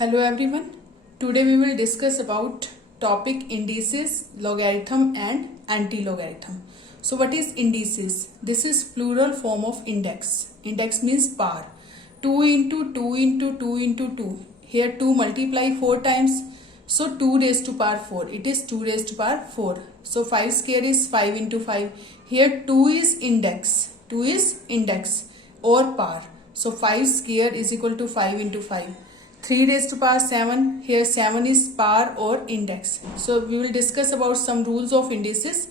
Hello everyone. Today we will discuss about topic indices, logarithm and anti-logarithm. So what is indices? This is plural form of index. Index means power. 2 into 2 into 2 into 2. Here 2 multiply 4 times. So 2 raised to power 4. It is 2 raised to power 4. So 5 square is 5 into 5. Here 2 is index. 2 is index or power. So 5 square is equal to 5 into 5. 3 raised to power 7. Here 7 is power or index. So we will discuss about some rules of indices.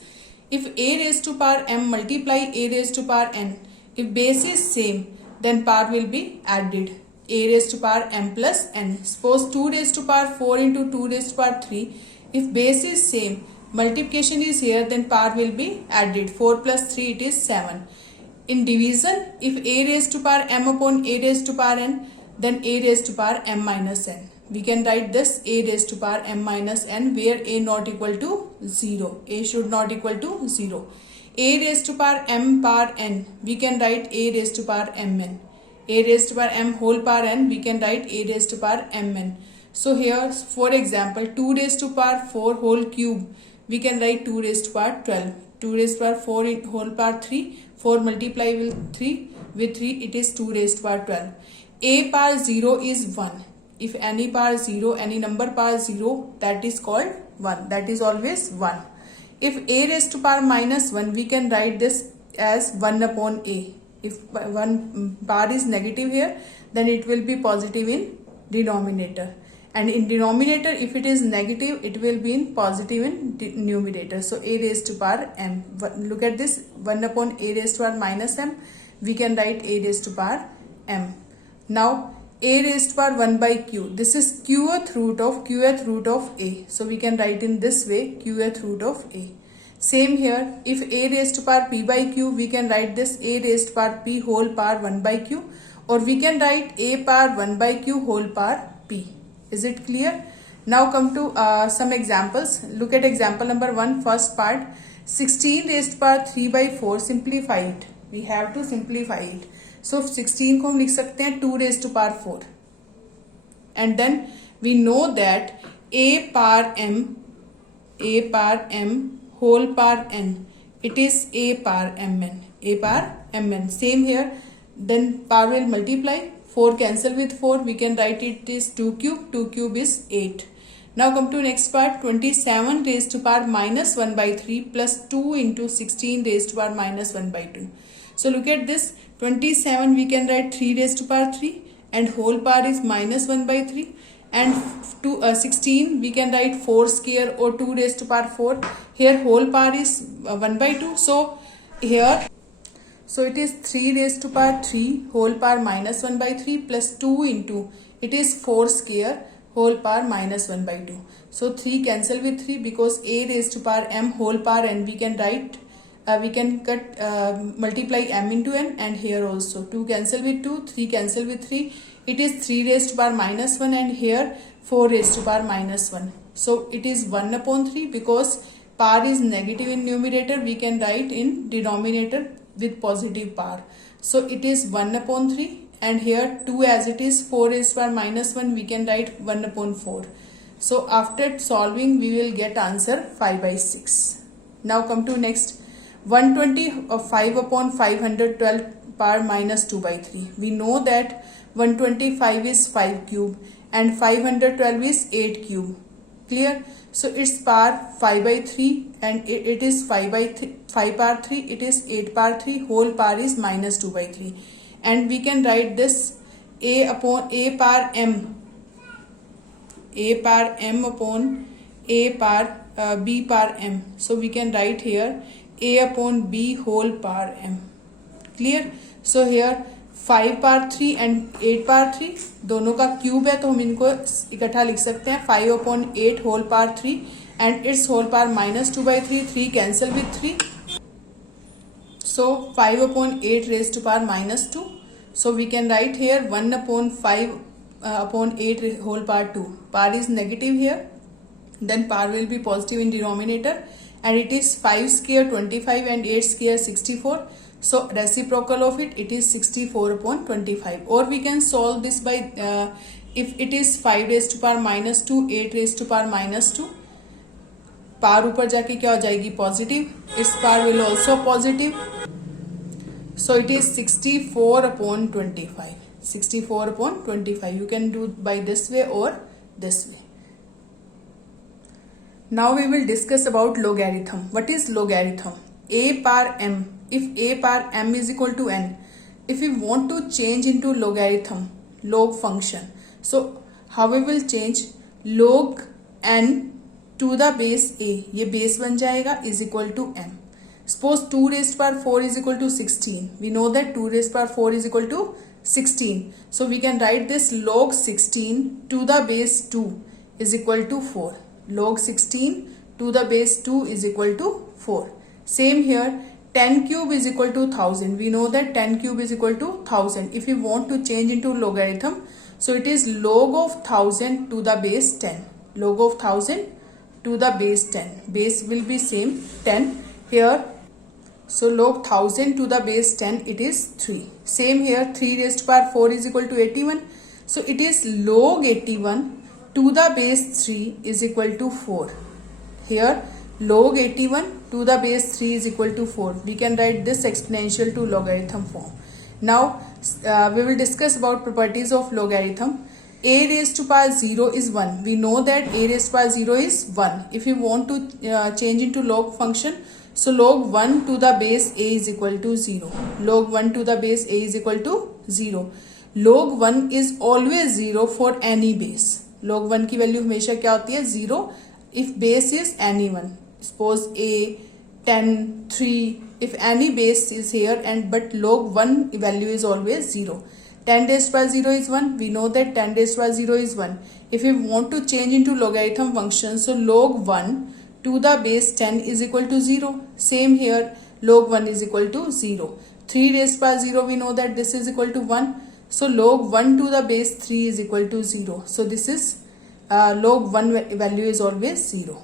If a raised to power m multiply a raised to power n, if base is same, then power will be added. A raised to power m plus n. Suppose 2 raised to power 4 into 2 raised to power 3. If base is same, multiplication is here, then power will be added. 4 plus 3 it is 7. In division, if a raised to power m upon a raised to power n, then a raised to power m minus n. We can write this a raised to power m minus n where a not equal to 0. A should not equal to 0. A raised to power m power n. We can write a raised to power mn. A raised to power m whole power n. We can write a raised to power mn. So here for example 2 raised to power 4 whole cube. We can write 2 raised to power 12. 2 raised to power 4 in whole power 3. 4 multiply with 3. With 3 it is 2 raised to power 12. A power 0 is 1. If any power 0, any number power 0, that is called 1. That is always 1. If a raised to power minus 1, we can write this as 1 upon a. If one power is negative here, then it will be positive in denominator. And in denominator, if it is negative, it will be in positive in numerator. So a raised to power m. Look at this, 1 upon a raised to power minus m. We can write a raised to power m. Now a raised to power 1 by q. This is qth root of a. So we can write in this way qth root of a. Same here, if a raised to power p by q, we can write this a raised to power p whole power 1 by q, or we can write a power 1 by q whole power p. Is it clear? Now come to some examples. Look at example number 1, first part. 16 raised to power 3 by 4. Simplify it. We have to simplify it. So 16 को हम लिख सकते हैं 2 raised to power 4. And then we know that a power m whole power n. It is a power mn. A power mn. Same here. Then power will multiply. 4 cancel with 4. We can write it is 2 cube. 2 cube is 8. Now come to next part. 27 raised to power minus 1 by 3 plus 2 into 16 raised to power minus 1 by 2. So look at this. 27 we can write 3 raised to power 3 and whole power is minus 1 by 3, and 16 we can write 4 square or 2 raised to power 4. Here whole power is 1 by 2. So here it is 3 raised to power 3 whole power minus 1 by 3 plus 2 into it is 4 square whole power minus 1 by 2. So 3 cancel with 3 because a raised to power m whole power n we can write we can multiply m into n, and here also 2 cancel with 2, 3 cancel with 3. It is 3 raised to power minus 1 and here 4 raised to power minus 1. So it is 1 upon 3 because power is negative in numerator. We can write in denominator with positive power. So it is 1 upon 3 and here 2 as it is 4 raised to power minus 1. We can write 1 upon 4. So after solving we will get answer 5 by 6. Now come to next. 125 upon 512 power minus 2 by 3. We know that 125 is 5 cube and 512 is 8 cube. Clear? So its power 5 by 3 and it is 5 by 5 power 3. It is 8 power 3. Whole power is minus 2 by 3. And we can write this a upon a power m. A power m upon a power b power m. So we can write here a upon b whole power m. Clear? So here 5 power 3 and 8 power 3 दोनों का cube है तो हम इनको इकट्ठा लिख सकते हैं 5 upon 8 whole power 3 and its whole power minus 2 by 3. 3 cancel with 3. So 5 upon 8 raised to power minus 2. So we can write here 1 upon 5 upon 8 whole power 2. Power is negative here. Then power will be positive in denominator. And it is 5 square 25 and 8 square 64. So reciprocal of it is 64 upon 25. Or we can solve this by if it is 5 raised to power minus 2, 8 raised to power minus 2, power ऊपर जाके क्या हो जाएगी positive, it's power will also positive, so it is 64 upon 25. 64 upon 25. You can do by this way or this way. Now we will discuss about logarithm. What is logarithm? A power m. If a power m is equal to n, if we want to change into logarithm, log function, so how we will change? Log n to the base a, ये base बन जाएगा, is equal to m. Suppose 2 raised to power 4 is equal to 16. We know that 2 raised to power 4 is equal to 16. So we can write this log 16 to the base 2 is equal to 4. Log 16 to the base 2 is equal to 4. Same here, 10 cube is equal to 1000. We know that 10 cube is equal to 1000. If we want to change into logarithm, so it is log of 1000 to the base 10. Log of 1000 to the base 10. Base will be same 10 here. So log 1000 to the base 10, it is 3. Same here, 3 raised to power 4 is equal to 81. So it is log 81 to the base 3 is equal to 4. Here log 81 to the base 3 is equal to 4. We can write this exponential to logarithm form. Now we will discuss about properties of logarithm. A raised to power 0 is 1. We know that a raised to power 0 is 1. If you want to change into log function, so log 1 to the base a is equal to 0. Log 1 to the base a is equal to 0. Log 1 is always 0 for any base. Log 1 की value हमेशा क्या होती है 0 if base is any one. Suppose a 10 3 if any base is here and but log 1 value is always 0. 10 raised to power 0 is 1. We know that 10 raised to power 0 is 1. If we want to change into logarithm function, so log 1 to the base 10 is equal to 0. Same here, log 1 is equal to 0. 3 raised to power 0, we know that this is equal to 1. So log 1 to the base 3 is equal to 0. So this is log 1 value is always 0.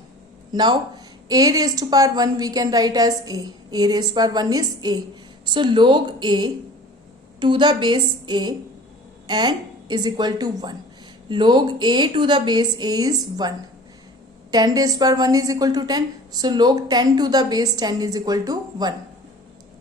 Now a raised to power 1 we can write as a. A raised to power 1 is a. So log a to the base a and is equal to 1. Log a to the base a is 1. 10 raised to power 1 is equal to 10. So log 10 to the base 10 is equal to 1.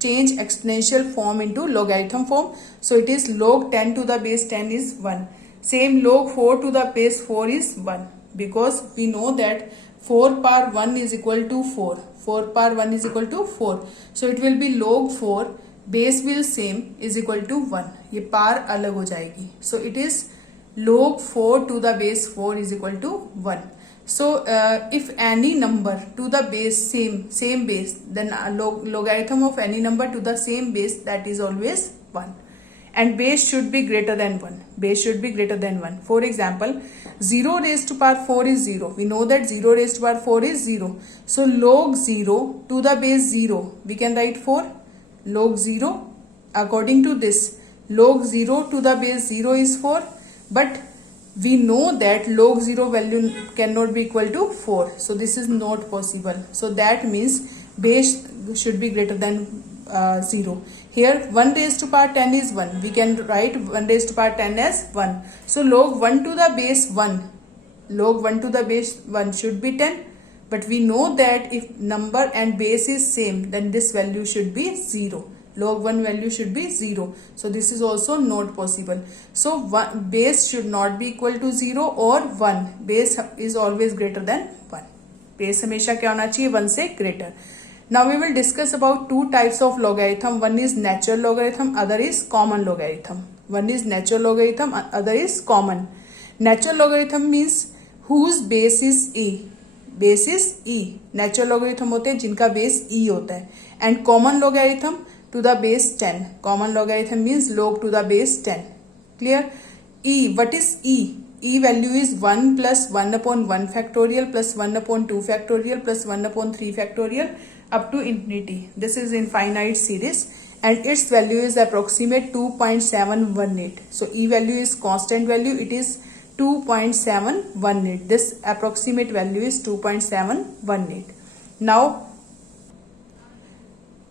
Change exponential form into logarithm form. So it is log 10 to the base 10 is 1. Same log 4 to the base 4 is 1. Because we know that 4 power 1 is equal to 4. 4 power 1 is equal to 4. So it will be log 4 base will same is equal to 1. ये पार अलग हो जाएगी. So it is log 4 to the base 4 is equal to 1. So if any number to the base same base, then logarithm of any number to the same base, that is always 1. And base should be greater than 1. Base should be greater than 1. For example, 0 raised to power 4 is 0. We know that 0 raised to power 4 is 0. So log 0 to the base 0, we can write 4. Log 0, according to this, log 0 to the base 0 is 4. But we know that log 0 value cannot be equal to 4. So this is not possible. So that means base should be greater than 0. Here 1 raised to power 10 is 1. We can write 1 raised to power 10 as 1. So log 1 to the base 1. Log 1 to the base 1 should be 10. But we know that if number and base is same, then this value should be 0. Log 1 value should be 0. So this is also not possible. So base should not be equal to 0 or 1. Base is always greater than 1. Base हमेशा क्या होना चाहिए 1 से greater. Now we will discuss about two types of logarithm. One is natural logarithm, other is common logarithm. One is natural logarithm, other is common. Natural logarithm means whose base is e. Base is e. Natural logarithm होते हैं जिनका base e होता है. And common logarithm to the base 10. Common logarithm means log to the base 10. Clear? E. What is e? E value is 1 plus 1 upon 1 factorial plus 1 upon 2 factorial plus 1 upon 3 factorial up to infinity. This is infinite series and its value is approximate 2.718. So E value is constant value. It is 2.718. This approximate value is 2.718. Now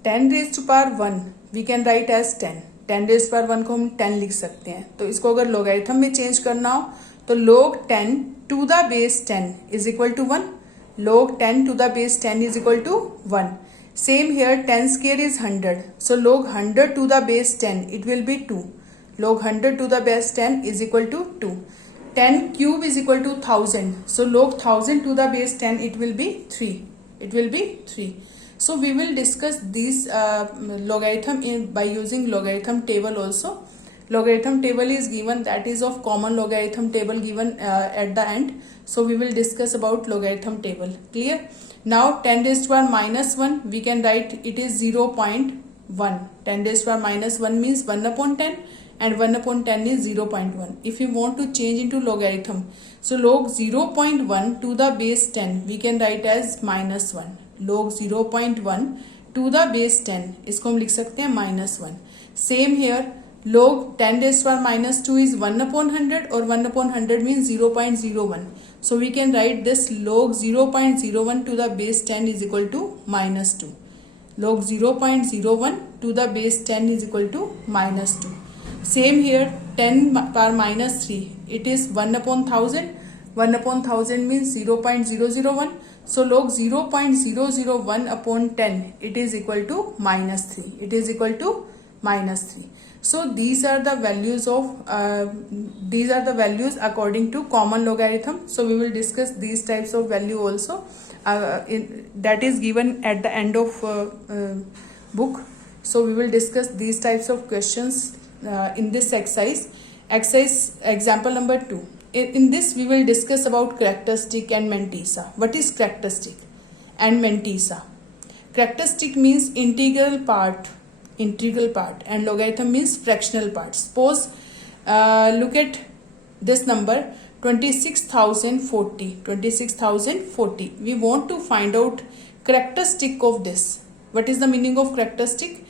10 raised to power 1 we can write as 10. 10 raised to power 1 को हम 10 लिख सकते हैं. तो इसको अगर logarithm में change करना हो तो log 10 to the base 10 is equal to 1. Log 10 to the base 10 is equal to 1. Same here, 10 square is 100. So log 100 to the base 10, it will be 2. Log 100 to the base 10 is equal to 2. 10 cube is equal to 1000. So log 1000 to the base 10, it will be 3. It will be 3. So we will discuss these logarithm by using logarithm table also. Logarithm table is given, that is of common logarithm table given at the end. So we will discuss about logarithm table. Clear? Now 10 raised to power minus 1, we can write it is 0.1. 10 raised to power minus 1 means 1 upon 10 and 1 upon 10 is 0.1. If you want to change into logarithm, so log 0.1 to the base 10, we can write as minus 1. Log 0.1 to the base 10, इसको हम लिख सकते हैं minus 1. Same here, log 10 raised to power minus 2 is 1 upon 100 or 1 upon 100 means 0.01. So we can write this log 0.01 to the base 10 is equal to minus 2. Log 0.01 to the base 10 is equal to minus 2. Same here, 10 power minus 3, it is 1 upon 1000. 1 upon 1000 means 0.001. So log 0.001 upon 10, it is equal to minus 3. It is equal to minus 3. So these are the values according to common logarithm. So we will discuss these types of value also. That is given at the end of book. So we will discuss these types of questions in this exercise. Exercise example number 2. In this we will discuss about characteristic and mantissa. What is characteristic and mantissa? Characteristic means integral part, and logarithm means fractional part. Suppose look at this number 26,040. We want to find out characteristic of this. What is the meaning of characteristic?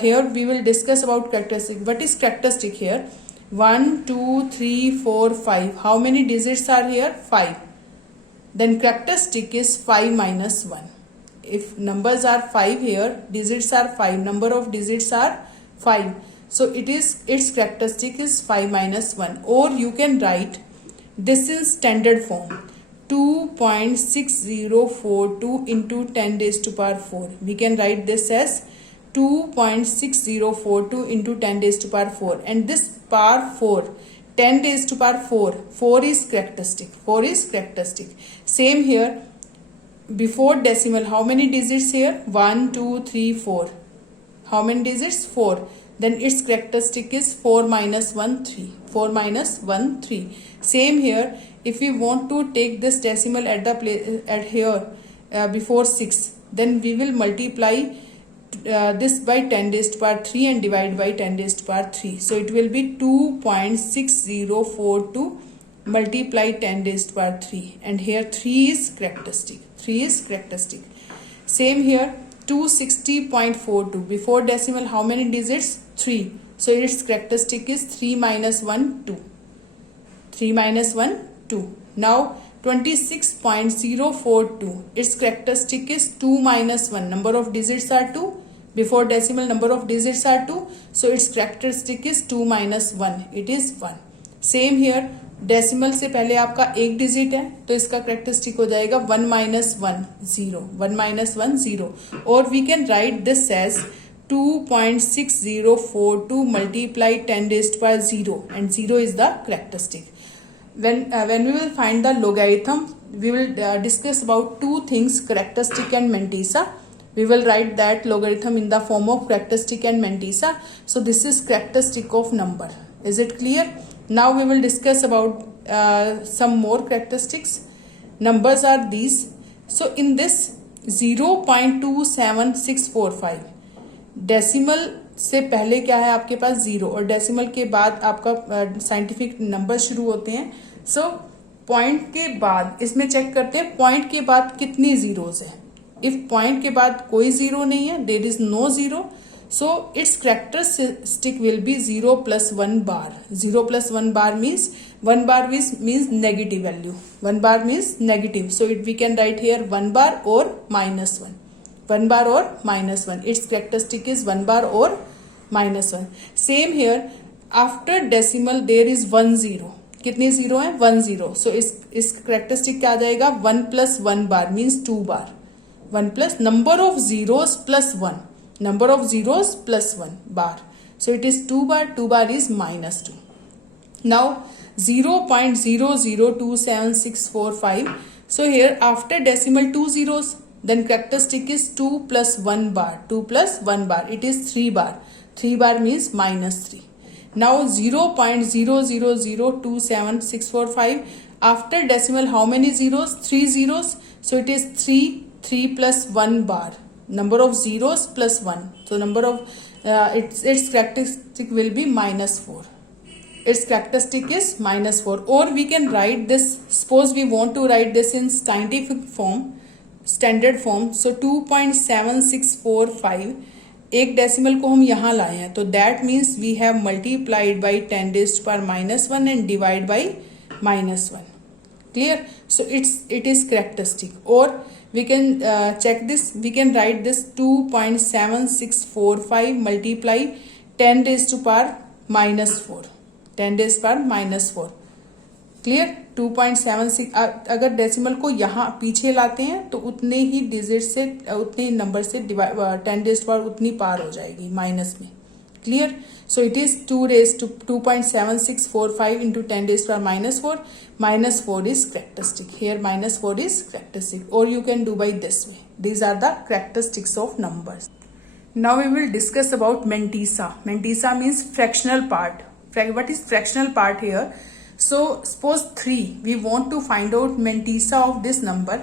Here we will discuss about characteristic. What is characteristic here? 1, 2, 3, 4, 5. How many digits are here? 5. Then characteristic is 5 minus 1. If numbers are 5 here, digits are 5, number of digits are 5. So its characteristic is 5 minus 1. Or you can write this in standard form, 2.6042 into 10 raised to power 4. We can write this as 2.6042 into 10 raised to power 4. And this power 4, 10 raised to power 4 is characteristic. 4 is characteristic. Same here. Before decimal, how many digits here? 1, 2, 3, 4. How many digits? 4. Then its characteristic is 4 minus 1, 3. 4 minus 1, 3. Same here. If we want to take this decimal at the place at here before 6, then we will multiply this by 10 raised to power 3 and divide by 10 raised to power 3. So it will be 2.6042 multiply 10 raised to power 3, and here 3 is characteristic. 3 is characteristic. Same here, 260.42. Before decimal, how many digits? 3. So its characteristic is 3 minus 1, 2. 3 minus 1, 2. Now 26.042. Its characteristic is 2 minus 1. Number of digits are 2. Before decimal, number of digits are 2. So its characteristic is 2 minus 1. It is 1. Same here. Decimal से पहले आपका एक digit है तो इसका characteristic हो जाएगा 1 minus 1 0. 1 minus 1 0. और we can write this as 2.6042 multiply 10 raised to power 0, and 0 is the characteristic. When we will find the logarithm, we will discuss about two things, characteristic and mantissa. We will write that logarithm in the form of characteristic and mantissa. So this is characteristic of number. Is it clear? Now we will discuss about some more characteristics. Numbers are these. So in this 0.27645, decimal से पहले क्या है आपके पास 0 और decimal के बाद आपका scientific number शुरू होते हैं. सो पॉइंट के बाद इसमें चेक करते हैं पॉइंट के बाद कितनी जीरोज है. इफ पॉइंट के बाद कोई जीरो नहीं है, there is no zero, so its characteristic will be 0 plus 1 bar. 0 plus 1 bar means 1 bar means negative value. 1 bar means negative. So we can write here 1 bar or minus 1. 1 bar or minus 1. Its characteristic is 1 bar or minus 1. Same here, after decimal there is 1 0. कितने zero हैं? 1 0. सो इस characteristic क्या आ जाएगा? 1 plus 1 bar means 2 bar. 1 plus number of zeros plus 1, number of zeros plus 1 bar. So it is 2 bar. 2 bar is -2. Now 0.002765. So here after decimal 2 zeros, then characteristic is 2 plus 1 bar. 2 plus 1 bar. It is 3 bar. 3 bar means -3. Now 0.00027645. After decimal how many zeros? 3 zeros. So it is 3. 3 plus 1 bar. Number of zeros plus 1. So number of its characteristic will be -4. Its characteristic is -4. Or we can write this, suppose we want to write this in scientific form, standard form. So 2.7645, एक decimal को हम यहाँ लाए हैं, तो that means we have multiplied by 10 raised to power -1 and divide by -1. Clear? So it is characteristic. Or we can check this. We can write this 2.7645 multiply 10 raised to power -4. 10 raised to power -4. Clear? 2.76. अगर decimal को यहाँ पीछे लाते हैं तो उतने ही digit से, उतने ही number से 10 raised to power उतनी पार हो जाएगी माइनस में. Clear? So it is 2.7645 into 10 raised to power -4. -4 is characteristic. Here -4 is characteristic. Or you can do by this way. These are the characteristics of numbers. Now we will discuss about mantissa. Mantissa means fractional part. What is fractional part here? So suppose 3. We want to find out mantissa of this number.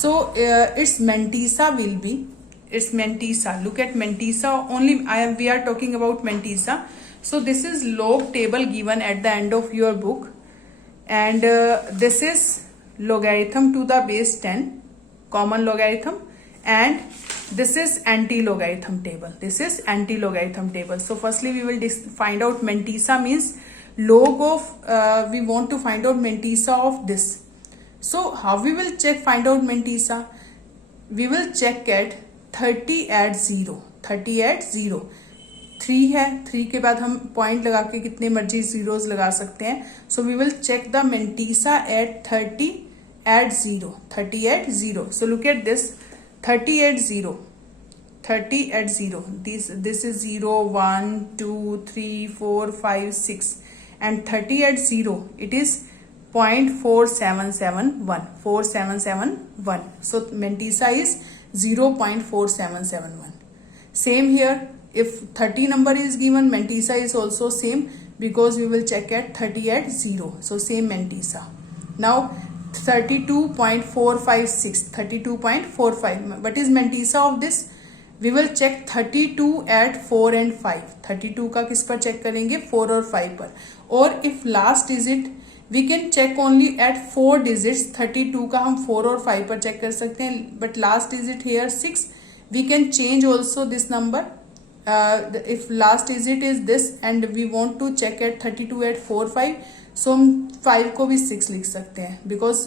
So its mantissa will be, its mantissa. Look at mantissa. Only we are talking about mantissa. So this is log table given at the end of your book, and this is logarithm to the base 10, common logarithm, and this is anti-logarithm table. This is anti-logarithm table. So firstly we will find out mantissa means log of, we want to find out mantissa of this. So how we will find out mantissa? We will check at 30 at 0. 30 at 0. 3 है, 3 के बाद हम point लगा के कितने मर्जी zeros लगा सकते हैं. So we will check the mantissa at 30 at 0. 30 at 0. So look at this. 30 at 0. 30 at 0. This is 0, 1, 2, 3, 4, 5, 6. And 30 at 0. It is 0.4771. 4771. So mantissa is 0.4771. Same here. If 30 number is given, mantissa is also same, because we will check at 30 at 0. So same mantissa. Now 32.456. 32.45. What is mantissa of this? We will check 32 at 4 and 5. 32 का किस पर check करेंगे? 4 और 5 पर. और if last digit, we can check only at 4 digits. 32 का हम 4 और 5 पर चेक कर सकते हैं, but last digit here 6. We can change also this number. If last digit is this and we want to check at 32 at 4 5, so हम 5 को भी 6 लिख सकते हैं, because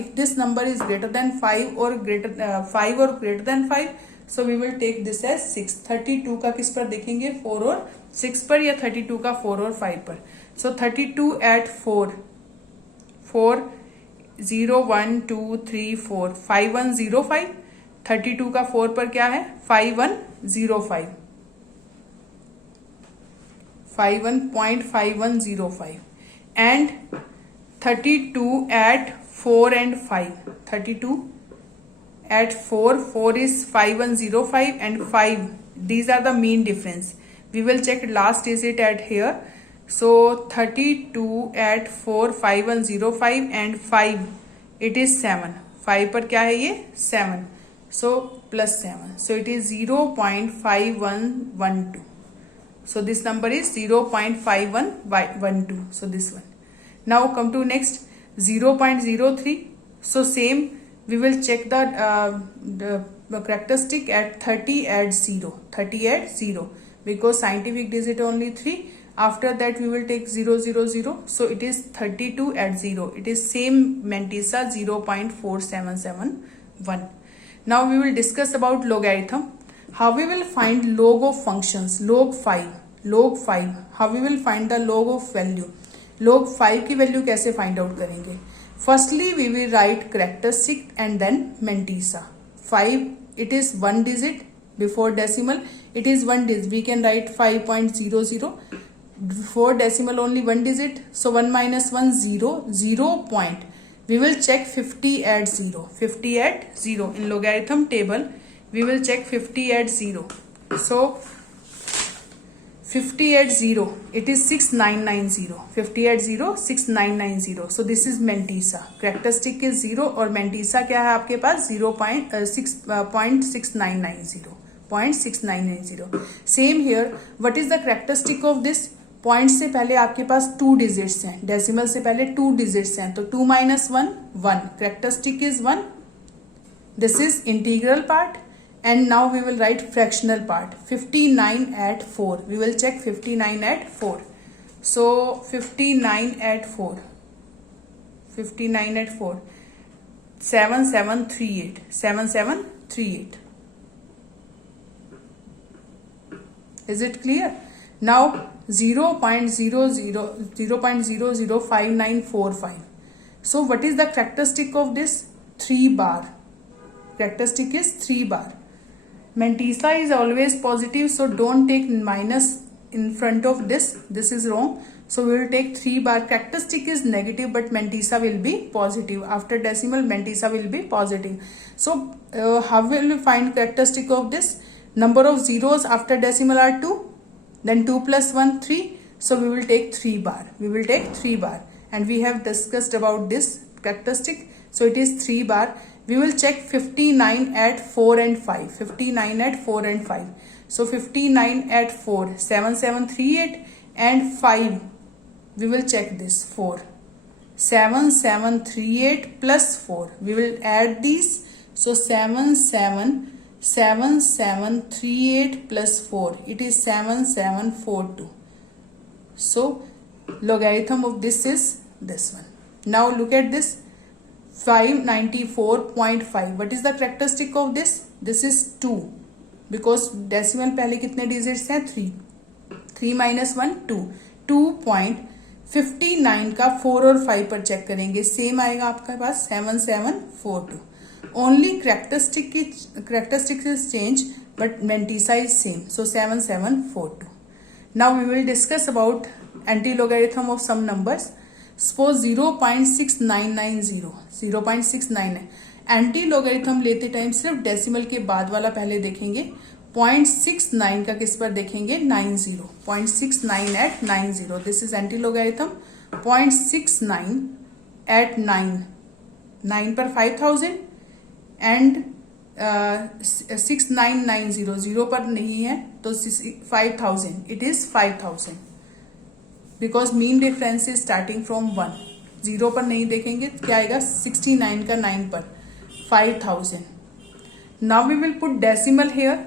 if this number is greater than 5 or greater 5 or greater than 5, so we will take this as 6. 32 का किस पर देखेंगे? 4 और 6 पर, या 32 का 4 और 5 पर. So 32 at 4. 0 1 2 3 4 5105. 32 का 4 पर क्या है? 5105. 51.5105. And 32 at 4 and 5. 32 at 4. 4 is 5105 and 5. These are the mean difference. We will check last digit at here. So 32 at 4 5105 and 5. It is 7. 5 पर क्या है ये? 7. So plus 7. So it is 0.5112. So this number is 0.5112. So this one. Now come to next 0.03. So same, we will check the characteristic at 30 at 0. 30 at 0, because scientific digit only 3. After that we will take 0 0 0. So it is 32 at 0. It is same mantissa 0.4771. Now we will discuss about logarithm. How we will find log of functions? Log 5. Log 5. How we will find the log of value? log 5 की value कैसे find out करेंगे? Firstly we will write characteristic and then Mantissa. 5 it is one digit before decimal, it is one digit, we can write 5.00 before decimal only one digit, so 1 minus 1 0 0 point. We will check 50 at 0, 50 at 0 in logarithm table. We will check 50 at 0. So 50 at 0 it is 6990, 50 at 0 6990. So this is Mantissa. Characteristic is 0 और Mantissa क्या है आपके पास 0.6990. Same here. What is the characteristic of this? Point से पहले आपके पास 2 digits हैं, decimal से पहले 2 डिजिट्स हैं, तो 2 minus 1 1. Characteristic is 1. This is integral part. And now we will write fractional part. 59 at 4. We will check 59 at 4. So 59 at 4. 59 at 4. 7738. 7738. Is it clear? Now 0.005945. So what is the characteristic of this? 3 bar. Characteristic is 3 bar. Mantissa is always positive, so don't take minus in front of this. This is wrong. So we will take 3 bar. Characteristic is negative, but Mantissa will be positive. After decimal, Mantissa will be positive. So how will we find characteristic of this? Number of zeros after decimal are 2. Then 2 plus 1 3. So we will take 3 bar. We will take 3 bar. And we have discussed about this characteristic. So it is 3 bar. We will check 59 at 4 and 5. 59 at 4 and 5. So 59 at 4, 7738 and 5. We will check this 4. 7738 plus 4. We will add these. So 7738 plus 4. It is 7742. So logarithm of this is this one. Now look at this. 594.5. What is the characteristic of this? This is 2 because decimal पहले कितने digits हैं? 3. 3 minus 1 2. 2.59 का 4 और 5 पर check करेंगे, same आएगा आपके पास 7742. Only characteristic is change, but Mantissa is same. So 7742. Now we will discuss about anti-logarithm of some numbers. Suppose 0.6990. 0.699. Anti logarithm लेते टाइम सिर्फ डेसिमल के बाद वाला पहले देखेंगे. 0.69 का किस पर देखेंगे? 90. 0.69 at 90. This is anti logarithm. 0.69 at 9. 9 पर 5000 एंड 6990 0 पर नहीं है तो 5000. It is 5000 because mean difference is starting from 1. 0 पर नहीं देखेंगे, क्या आएगा? 69 का 9 पर 5000. Now we will put decimal here.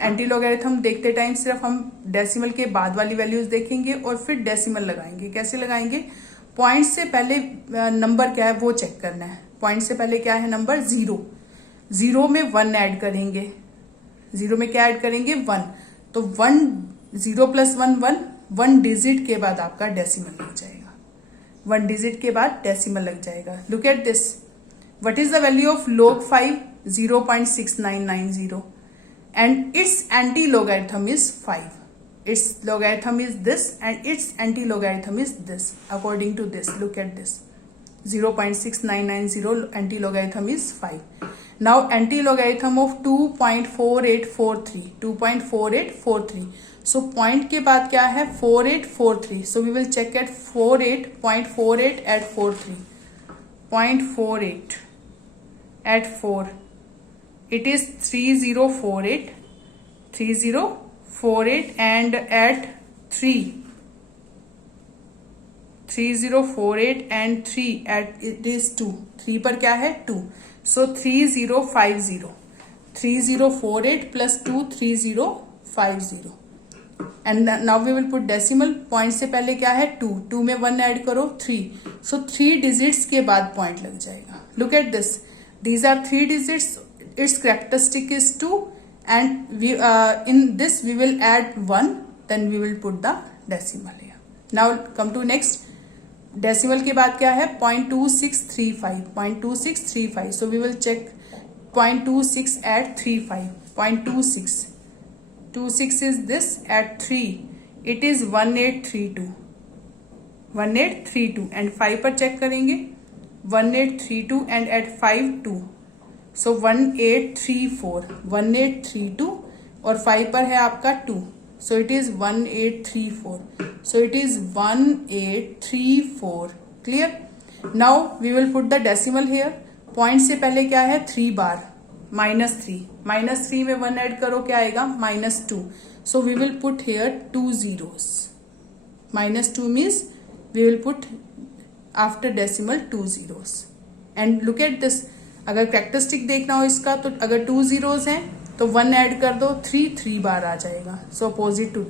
Anti logarithm देखते टाइम सिर्फ हम डेसिमल के बाद वाली वैल्यूज देखेंगे और फिर डेसिमल लगाएंगे. कैसे लगाएंगे? पॉइंट से पहले नंबर क्या है वो चेक करना है. पॉइंट से पहले क्या है नंबर? 0. 0 में 1 ऐड करेंगे. 0 में क्या ऐड करेंगे? 1. तो 1 0 प्लस 1 1. 1 डिजिट के बाद आपका डेसिमल लग जाएगा. 1 डिजिट के बाद डेसिमल लग जाएगा. Look at this. What is the value of log 5? 0.6990 and its anti-logarithm is 5. Its logarithm is this and its anti-logarithm is this. According to this, look at this. 0.6990 anti-logarithm is 5. Now anti-logarithm of 2.4843. 2.4843. So point के बाद क्या है? 4843. So we will check at 48.48 at 43. 0.48 at 4. It is 3048. 3048 and at 3. 3048 and 3 at it is 2. 3 पर क्या है? 2. So 3050. 3048 plus 2 3050. And now we will put decimal. Point से पहले क्या है? 2. 2 में 1 ऐड करो 3. So 3 डिजिट्स के बाद पॉइंट लग जाएगा. Look at this. These are 3 digits. Its characteristic is 2 and we in this we will add 1, then we will put the decimal here. Now come to next. Decimal के बाद क्या है 0.2635 so we will check 0.26 at 35 0.26 is this at 3 it is 1832 and 5 पर check करेंगे 1832 and at 5 2 so 1832 और 5 पर है आपका 2 so it is 1834 so it is 1834 clear now we will put the decimal here point से पहले क्या है 3 बार -3 में 1 ऐड करो क्या आएगा -2 so we will put here 2 zeros -2 means we will put after decimal 2 zeros and look at this अगर characteristic देखना हो इसका तो अगर 2 zeros हैं तो 1 ऐड कर दो 3 बार आ जाएगा so opposite to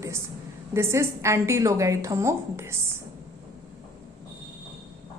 this is anti logarithm of this.